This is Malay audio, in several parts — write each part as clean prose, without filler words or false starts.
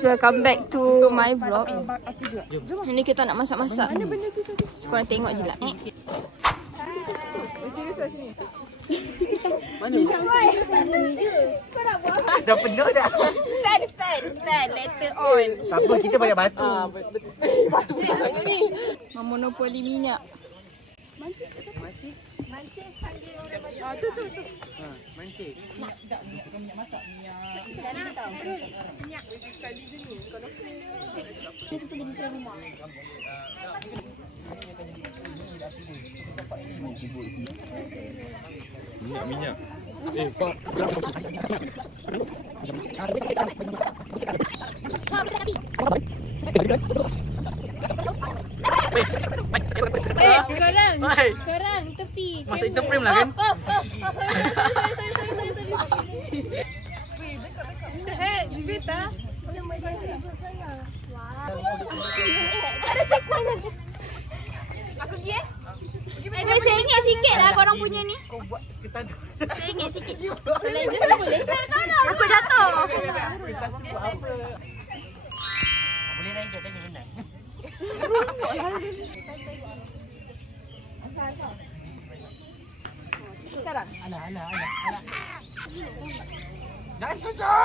guys, welcome back to my vlog. Ini kita nak masak-masak. Korang tengok je lah. Mana? Dah penuh dah. Stand later on. Tak apa, kita banyak batu. Batu sangat ni. Memonopoli minyak. Mancing panggil orang macam tu. Mancing. Nak tak minyak masak minyak. Minyak kat di sini. Kalau ni susu jadi macam rumah. Minyak. Pak. Korang tepi. Masuk interframe lah kan? Beta. Ada checkpoint lagi. Aku pergi saya ingat sikit lah korang punya ni. Saya ingat sikit. Kalau just ni boleh? Aku jatuh. Boleh naik je, tanya renang. Sekarang? Alah. Dah tu je.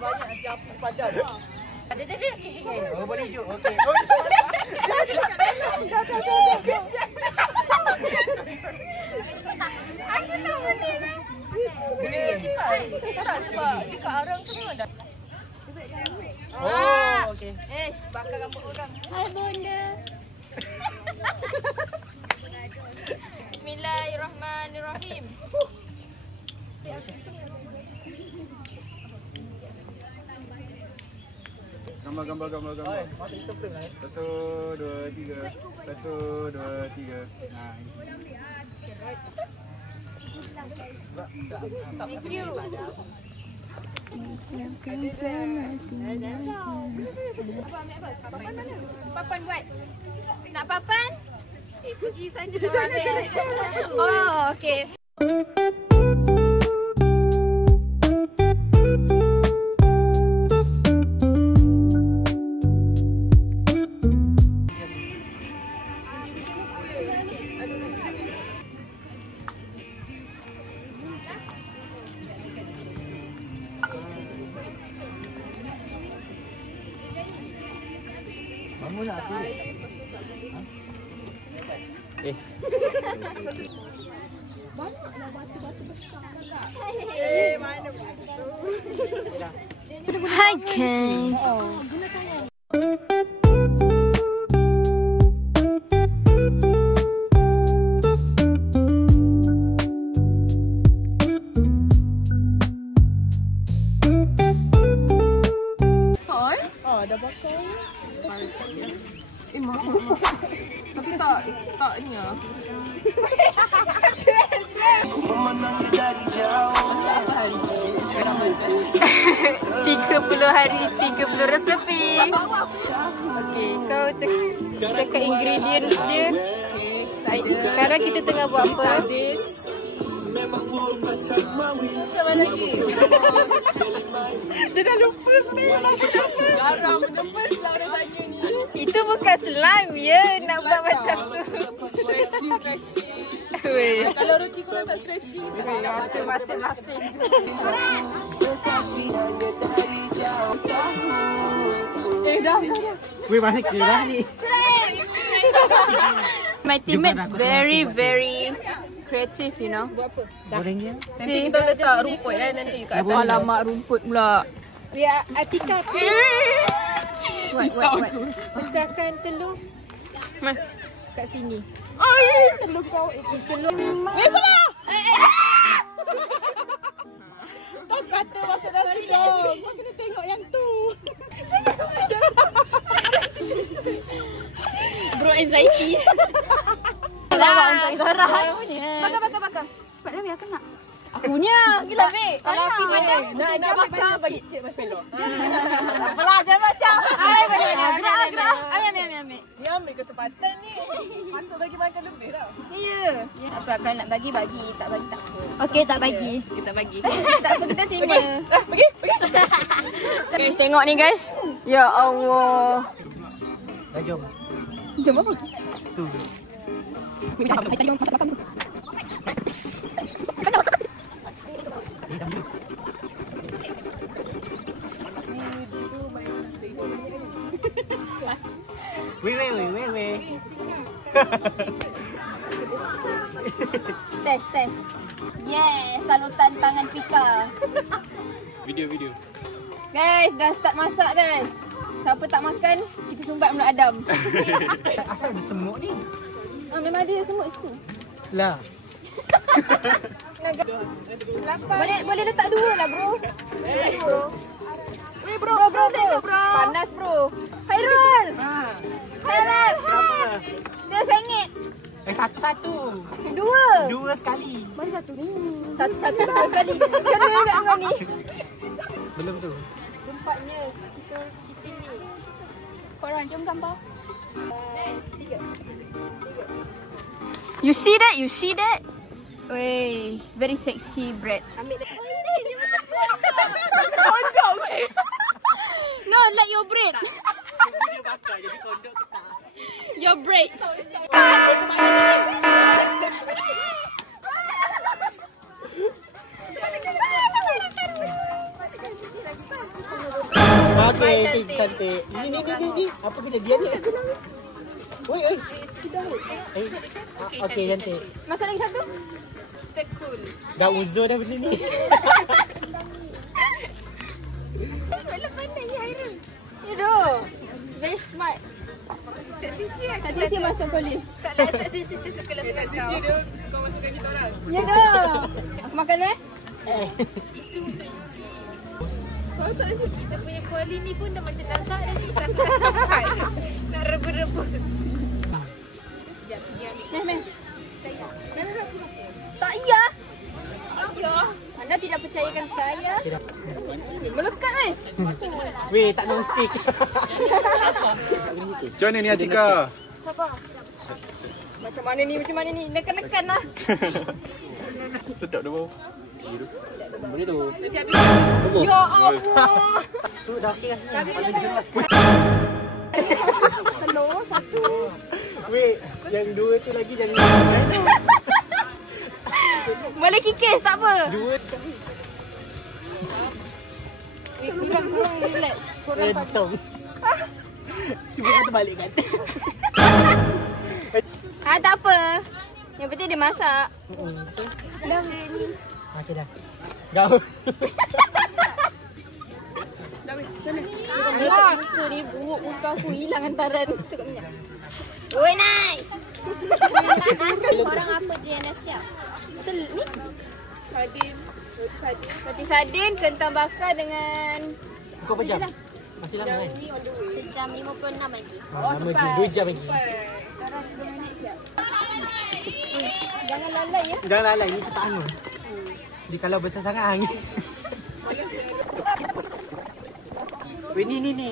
Banyak nanti api padam. Ada. Oh, boleh hijau. Okey. Aku tak boleh lah. Boleh. Tak sebab dekat arang tu memang dah. Oh, okey. Bakar rambut orang. Hai bonda. Bismillahirrahmanirrahim. Gambar. Masuk interframe lah. 1, 2, 3. 1, 2, 3. Thank you. Papan mana? Papan buat. Nak papan? Pergi saja. Oh, okey. Bangun nak aku. Banyaklah batu-batu besar. Mana batu? Hi guys. Dah bakar. Tapi tak ni ah. Tiga hari 30 resepi. Okey, kau cakap ingredient dia. Sekarang kita tengah buat apa? Sama lagi. Dia dah lupa sebenarnya. Garam menembus lah orang tanya ni. Itu bukan slime ya, nak buat macam tu. Weh. Kalau roti korang tak stretching. Masing-masing. Dah. Weh, masih kerah ni. My teammates very creative, you know. Buat apa? Gorengnya. See, Kita letak rumput nanti kat atas. alamak rumput pula. Biar Atika What? pecahkan telur Mah. kat sini. Telur kau telur. Kau kata masuk dalam telur. Kau kena tengok yang tu. Bro anxiety. Lawak untuk darah. Bakar. Cepat dah aku nak. Punya. Gila, Fik. Kalau Fik ada. Nak baca bagi sikit marshmallow. Apalah, jangan macam. Ay, ambil. Ni ambil kesempatan ni. Patut bagi makan lebih tau. Ya. Apa kalau nak bagi, tak bagi tak apa. Okey, tak bagi. Kita bagi. Tak apa, kita terima. Bagi. Guys, tengok ni guys. Ya Allah. Dah jom. Jom apa? Tu. Tadi masak makan dulu. Weh. Test. Yes, salutan tangan Pika. Video. Guys, dah start masak guys. Siapa tak makan, kita sumbat mulut Adam. Asal ada semut ni? Memang ada semut situ. Lah. Boleh letak dua lah bro. Bro. Panas bro. Hairul. Harap. Berapa? Dia sengit. Satu-satu. Dua sekali. Mana satu ni? Satu dua sekali. Kena enggak kau ni? Belum tu. Tempatnya kita ni. Korang jom gambar. 3. You see that? Wey, very sexy bread. Ambil dah. Dia macam kondom. No, like your bread. Dia bakar jadi kondok ke tak? Your braids. Okey, cantik. Ini. Apa kejadian ni? Oi. Okey, cantik. Masuk lagi satu. Cool. Dah uzur dah benda ni. Pandai ya Hairul. Itu. Very smart. Tak sisi aku. Tak sisi masuk college. Tak sisi satu kelas dengan kau. Kau masukkan kita orang. Ya dah. Aku makan dulu Itu untuk Yuri. Kita punya kuali ni pun dah macam nazak dah ni. Tak sampai. Nak rebus. Sekejap. Ni ambil. Meh. Tak iya. Anda tidak percayakan saya. Melekat Weh, tak non stick. Macam mana ni Atika? Sabar. Macam mana ni? Nekan lah. Sedap dah bau. Boleh tu. Ya Allah. Tu dah okey rasanya. Telur satu. Weh, yang dua tu lagi jangan. Boleh kikis tak apa. Dua. Kurang relax. Entong. Cuba kata balik kan. Tak apa. Yang penting dia masak. Okey dah. Gaul. Alas tu ni buruk muka aku hilang hantaran. Tukar minyak. Oi nice. Korang apa je yang dah siap? Ni sardin. Roti sardin, kentang bakar dengan Kau berapa jam? Masih lama kan? Sejam 56 lagi. Lama je, 2 jam lagi. sekarang 10 minit siap. Jangan lalai ya. Jangan lalai, ni cepat hangus. Jadi kalau besar sangat angin. Weh, ni. Ini.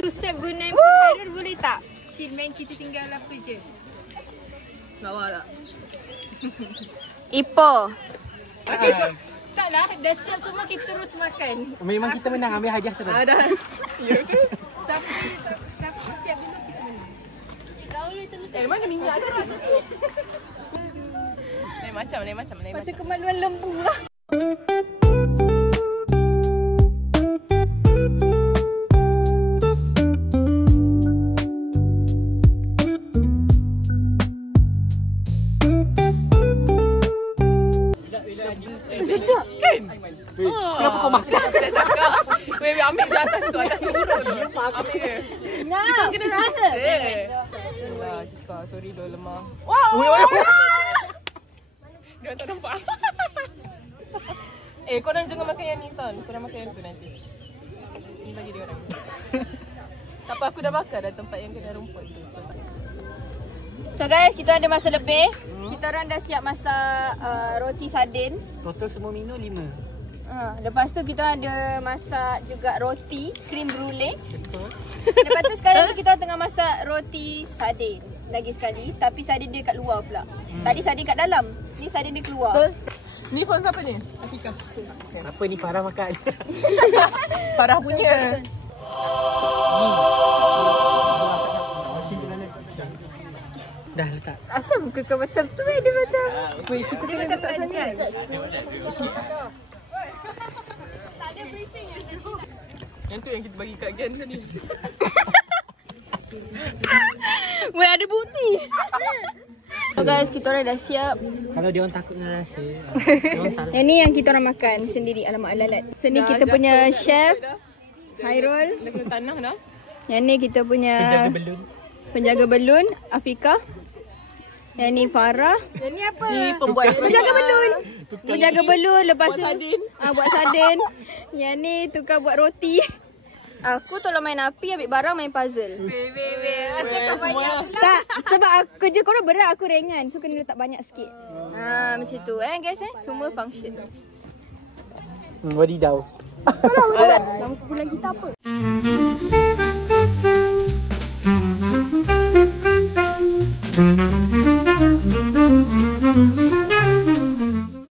Tu save guna Hairul boleh tak? Chill man, kita tinggal apa je. Bawa tak? Ipoh. Taklah, dah siap semua kita terus makan. Memang kita menang, ambil hadiah terus. Dah. Ya ke? Siapa siap dulu kita menang. Mana minyak tu? Lain macam. Macam kemaluan lembu lah. Kenapa kau makan? Saya cakap, weh ambil je atas tu urut tu. Ambil je. Kita Kena rasa. Alah, Tika, sorry dah lemah. Wow. Dia tak nampak. korang jangan makan yang ni tau. Korang makan yang tu nanti. Ni bagi dia orang. Tak apa, aku dah bakar dah tempat yang kena rumput tu. So guys, kita ada masa lebih. Kita orang dah siap masak roti sardin. Total semua menu 5. Lepas tu kita ada masak juga roti cream brulee. Lepas tu sekarang ni kita tengah masak roti sardin lagi sekali, tapi sardin dia kat luar pula. Tadi sardin kat dalam, ni sardin dia keluar. Ni phone siapa ni? Atika. Apa ni Farah makan? Farah punya. Dah letak. Asal muka kau macam tu dia macam. Weh, kita kena letak sana. Yang tu yang kita bagi kat Gen tadi. Weh, ada bukti. So guys, kita orang dah siap. Kalau dia orang takut dengan rasa, dia orang salah. Yang ni yang kita orang makan sendiri. Alamak, alalat. So ni kita punya chef Hairul. Dah kena tanah dah. Yang ni kita punya Penjaga belun. Afika. Yang ni Farah. Yang ni apa? Ni pembuat Penjaga belun. Penjaga belun. Lepas tu sardin. buat sardin. Yang ni tukar buat roti. Aku tolong main api, ambil barang, main puzzle. Semua. Tak, sebab kerja korang berat, aku ringan. So kena letak banyak sikit. Macam tu guys semua function. Wadidaw. Nama bulan kita apa?